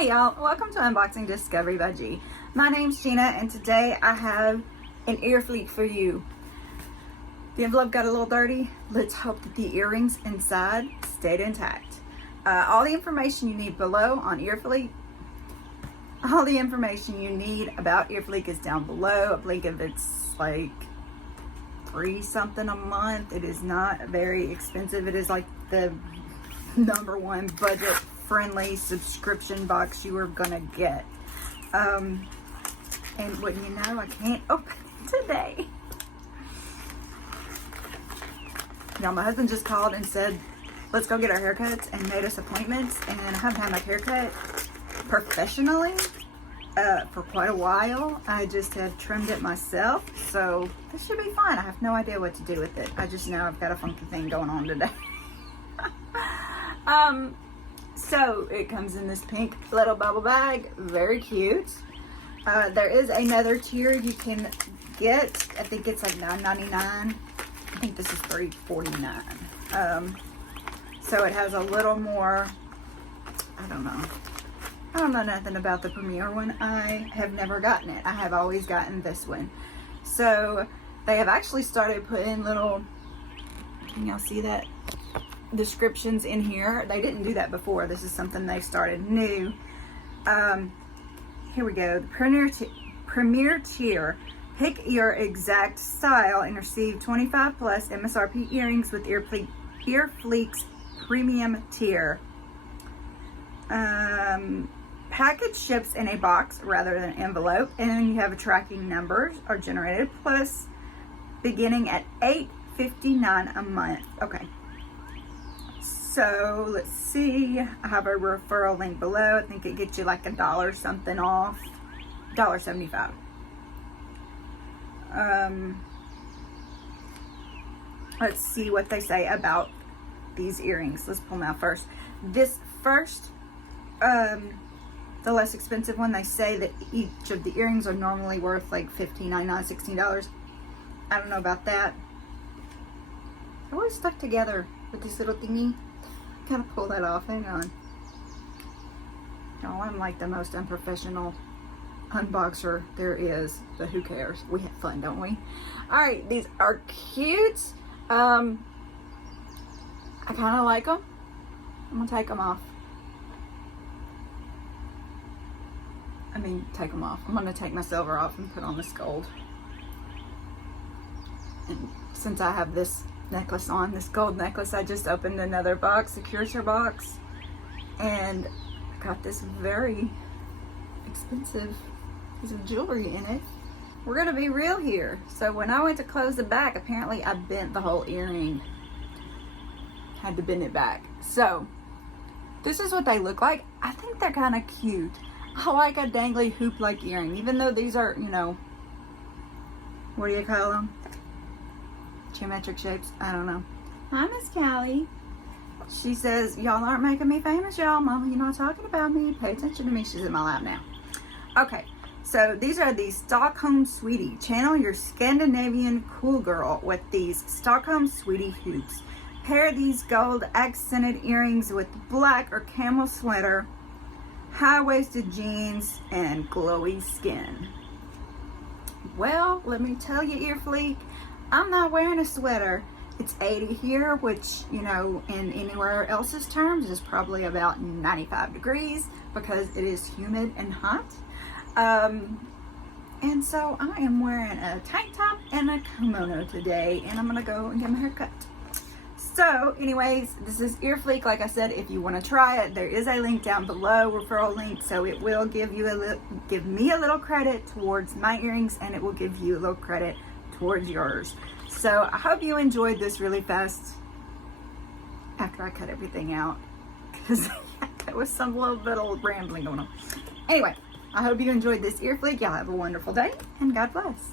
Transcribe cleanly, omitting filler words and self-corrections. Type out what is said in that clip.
Hey y'all, welcome to Unboxing Discovery by G. My name's Gina and today I have an EarFleek for you. The envelope got a little dirty. Let's hope that the earrings inside stayed intact. All the information you need below on EarFleek. All the information you need about EarFleek is down below. I believe if it's like $3 something a month. It is not very expensive. It is like the #1 budget friendly subscription box you are gonna get. And wouldn't you know, I can't open it today. Now my husband just called and said let's go get our haircuts and made us appointments, and I haven't had my haircut professionally for quite a while. I just have trimmed it myself, so this should be fine. I have no idea what to do with it. I just know I've got a funky thing going on today. So it comes in this pink little bubble bag, very cute. There is another tier you can get. I think it's like $9.99. I think this is $3.49. So it has a little more, I don't know nothing about the Premier one. I have never gotten it. I have always gotten this one. So they have actually started putting little, can y'all see that? Descriptions in here. They didn't do that before. This is something they started new. Here we go. The Premier tier. Pick your exact style and receive 25 plus MSRP earrings with EarFleek's premium tier. Package ships in a box rather than envelope, and then you have a tracking numbers are generated, plus beginning at $8.59 a month. Okay. So let's see, I have a referral link below. I think it gets you like $1 something off, $1.75. Let's see what they say about these earrings. Let's pull them out first. This first, the less expensive one, they say that each of the earrings are normally worth like $15.99, $16. I don't know about that. They're always stuck together with this little thingy. Gotta pull that off. Hang on. Oh, I'm like the most unprofessional unboxer there is, but who cares? We have fun, don't we? Alright, these are cute. I kind of like them. I'm gonna take them off. Take them off. I'm gonna take my silver off and put on this gold. And since I have this necklace on, this gold necklace, I just opened another box, a curator box, and I got this very expensive piece of jewelry in it. We're gonna be real here. So when I went to close the back, apparently I bent the whole earring. Had to bend it back. So this is what they look like. I think they're kind of cute. I like a dangly hoop-like earring, even though these are, you know, what do you call them? Geometric shapes. I don't know. Hi, Miss Callie. She says, y'all aren't making me famous, y'all. Mama, you're not talking about me. Pay attention to me. She's in my lap now. Okay, so these are the Stockholm Sweetie. Channel your Scandinavian cool girl with these Stockholm Sweetie hoops. Pair these gold accented earrings with black or camel sweater, high-waisted jeans, and glowy skin. Well, let me tell you, EarFleek, I'm not wearing a sweater. It's 80 here, which, you know, in anywhere else's terms is probably about 95 degrees because it is humid and hot. And so I am wearing a tank top and a kimono today, and I'm gonna go and get my hair cut. So anyways, this is EarFleek. Like I said, if you want to try it, there is a link down below, referral link, so it will give me a little credit towards my earrings, and it will give you a little credit towards yours. So I hope you enjoyed this really fast after I cut everything out, because there was some little bit of rambling going on. Anyway, I hope you enjoyed this EarFleek. Y'all have a wonderful day, and God bless.